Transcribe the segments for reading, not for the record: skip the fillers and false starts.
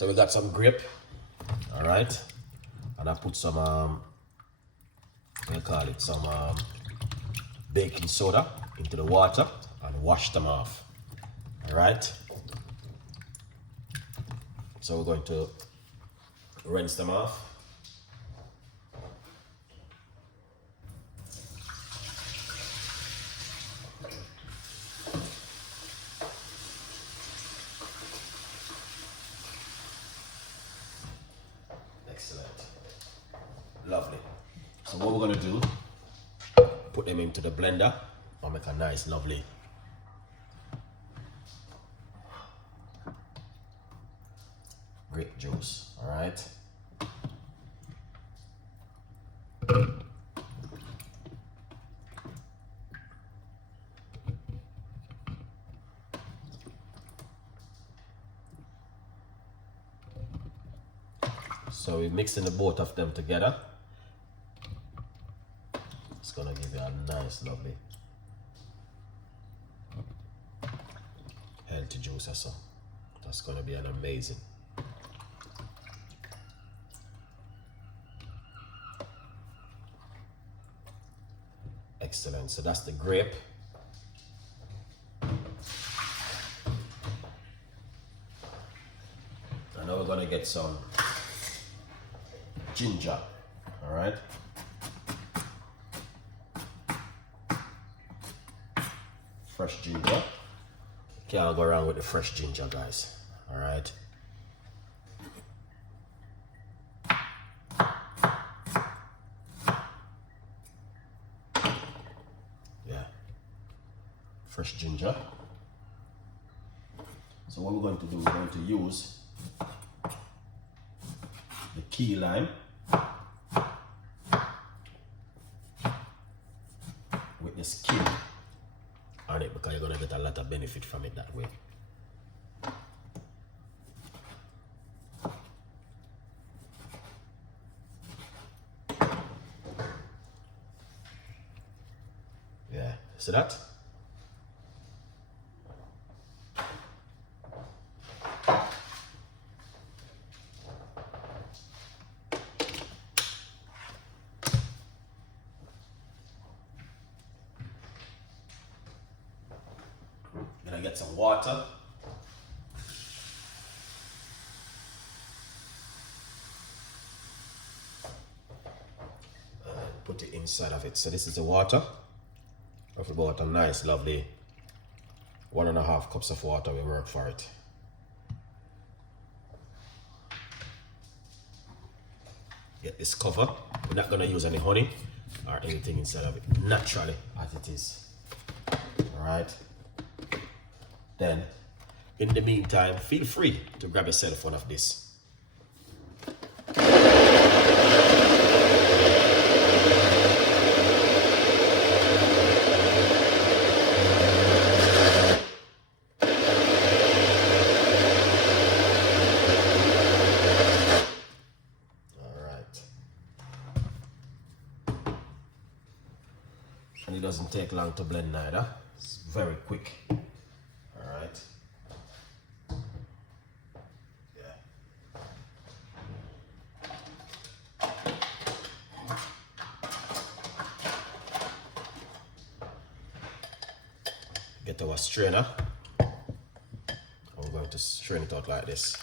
So we got some grape, all right, and I put some some baking soda into the water and wash them off. All right. So we're going to rinse them off. Excellent. Lovely. So what we're going to do, put them into the blender and make a nice, lovely grape juice. All right. So we're mixing the both of them together. It's gonna give you a nice, lovely, healthy juice or so. That's gonna be an amazing. Excellent. So that's the grape. And now we're gonna get some ginger. All right. Fresh ginger. Can't go wrong with the fresh ginger, guys. All right. Yeah. Fresh ginger. So what we're going to do, we're going to use the key lime with the skin on it, because you're going to get a lot of benefit from it that way. Yeah, see that? Gonna get some water. And put it inside of it. So this is the water. Of about a nice, lovely 1.5 cups of water. We work for it. Get this cover. We're not gonna use any honey or anything inside of it. Naturally as it is. Alright. Then, in the meantime, feel free to grab yourself one of this. Alright. And it doesn't take long to blend neither. It's very quick. Alright. Yeah. Get our strainer. I'm going to strain it out like this.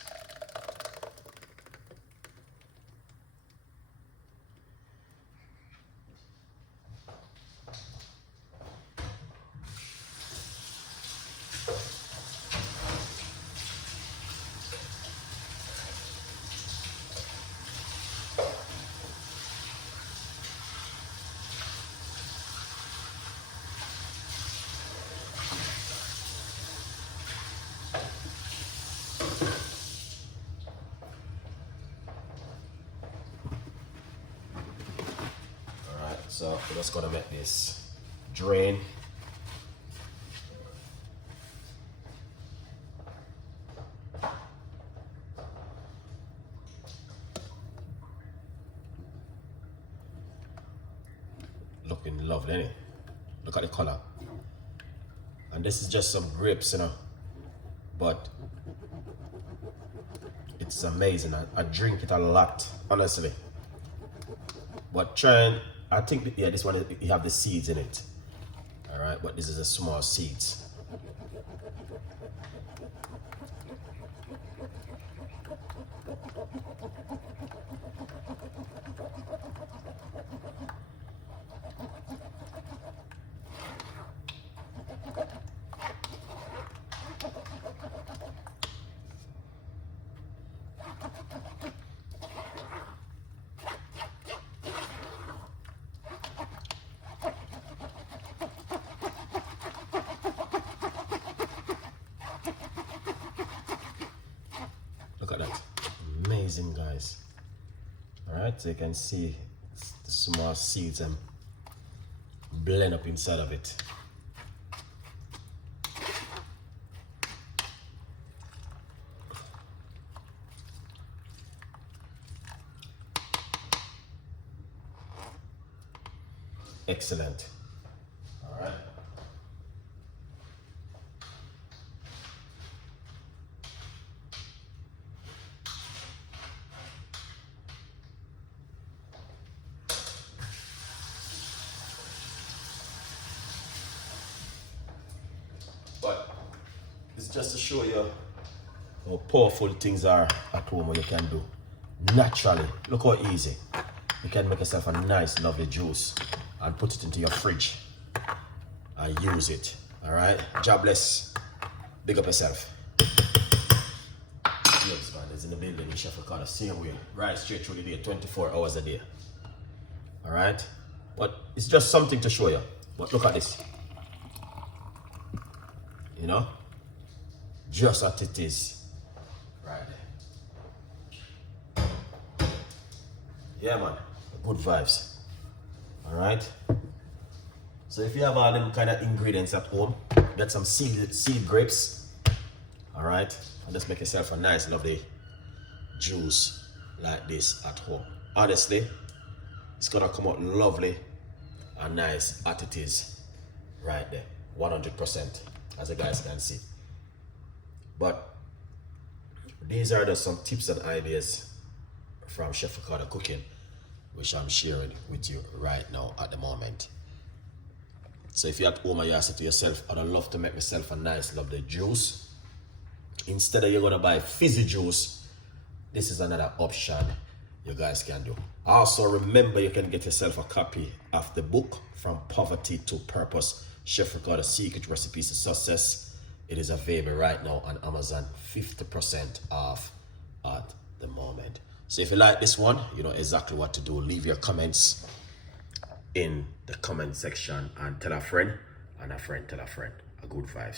So we're just gonna make this drain. Looking lovely, ain't it? Look at the color. And this is just some grapes, you know, but It's amazing. I drink it a lot, honestly. But I think, yeah, this one, you have the seeds in it. All right, but this is a small seeds. Look at that. Amazing, guys. All right, so you can see the small seeds and blend up inside of it. Excellent. All right. But it's just to show you how powerful things are at home, what you can do naturally. Look how easy. You can make yourself a nice, lovely juice and put it into your fridge and use it. All right, God bless. Big up yourself. Yes, man, it's in the building. Chef Ricardo, same way, right straight through the day, 24 hours a day. All right, but it's just something to show you. But look at this. You know, just as it is, right there. Yeah, man, good vibes. All right. So if you have all them kind of ingredients at home, get some seed grapes. All right, and just make yourself a nice, lovely juice like this at home. Honestly, it's gonna come out lovely and nice as it is, right there, 100%, as you guys can see. But these are just some tips and ideas from Chef Ricardo Cooking, which I'm sharing with you right now at the moment. So if you're at home and you say to yourself, I'd love to make myself a nice, lovely juice, instead of you're gonna buy fizzy juice, this is another option you guys can do. Also remember, you can get yourself a copy of the book From Poverty to Purpose, Chef Ricardo Secret Recipes to Success. It is available right now on Amazon, 50% off at the moment. So if you like this one, you know exactly what to do. Leave your comments in the comment section and tell a friend, and a friend tell a friend. A good vibes.